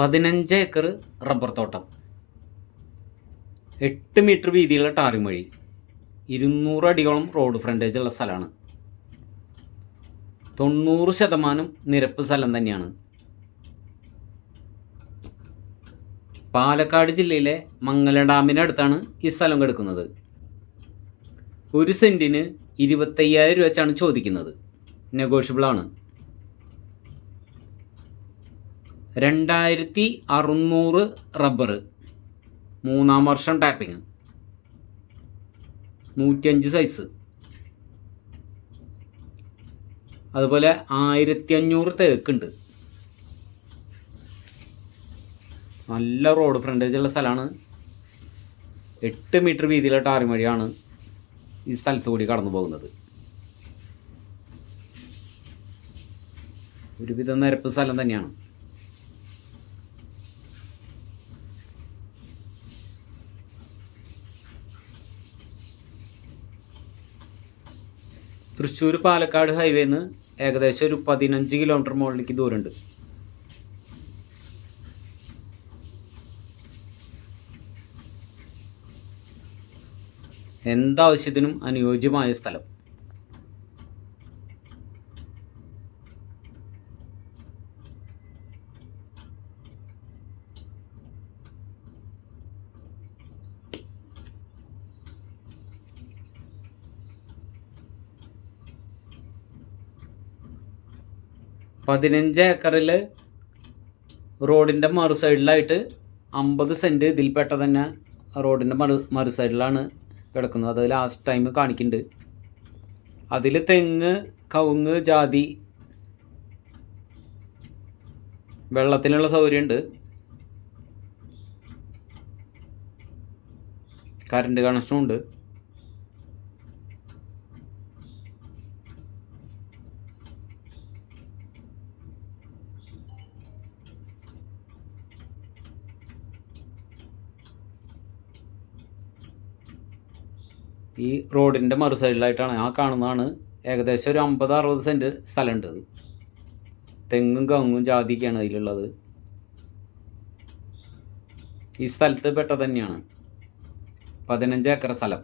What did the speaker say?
15 acre rubber തോട്ടം, 8 metre വീതിയുള്ള tarring വഴി, 200 അടിയോളം റോഡ് ഫ്രണ്ടേജ് ഉള്ള സ്ഥലമാണ്. 90% നിരപ്പ് സ്ഥലം തന്നെയാണ്. പാലക്കാട് ജില്ലയിലെ മംഗല ഡാമിനടുത്താണ് ഈ സ്ഥലം കിടക്കുന്നത്. 1 സെൻറ്റിന് 25,000 രൂപ വെച്ചാണ് ചോദിക്കുന്നത്. നെഗോഷ്യബിളാണ്. 2600 റബ്ബർ, 3-ാം വർഷം ടാപ്പിങ്, 105 സൈസ്. അതുപോലെ 1500 തേക്കുണ്ട്. നല്ല റോഡ് ഫ്രണ്ടേജ് ഉള്ള സ്ഥലമാണ്. 8 മീറ്റർ വീതിയിലുള്ള ടാറിംഗ് വഴിയാണ് ഈ സ്ഥലത്ത് കൂടി കടന്നു പോകുന്നത്. ഒരുവിധം നിരപ്പ് സ്ഥലം തന്നെയാണ്. തൃശ്ശൂർ പാലക്കാട് ഹൈവേന്ന് ഏകദേശം ഒരു 15 കിലോമീറ്റർ മുകളിലേക്ക് ദൂരമുണ്ട്. എന്താവശ്യത്തിനും അനുയോജ്യമായ സ്ഥലം. പതിനഞ്ച് ഏക്കറിൽ റോഡിൻ്റെ മറു സൈഡിലായിട്ട് 50 സെൻറ്റ് ഇതിൽപ്പെട്ട തന്നെ റോഡിൻ്റെ മറു സൈഡിലാണ് കിടക്കുന്നത്. അത് ലാസ്റ്റ് ടൈം കാണിക്കുന്നുണ്ട്. അതിൽ തെങ്ങ്, കവുങ്ങ്, ജാതി, വെള്ളത്തിനുള്ള സൗകര്യമുണ്ട്. കറണ്ട് കണക്ഷനും ഉണ്ട്. ഈ റോഡിൻ്റെ മറു സൈഡിലായിട്ടാണ് ആ കാണുന്നതാണ്. ഏകദേശം ഒരു 50-60 സെൻറ്റ് സ്ഥലമുണ്ട്. തെങ്ങും കവുങ്ങും ജാതിയൊക്കെയാണ് അതിലുള്ളത്. ഈ സ്ഥലത്ത് പെട്ട തന്നെയാണ്. 15 ഏക്കർ സ്ഥലം.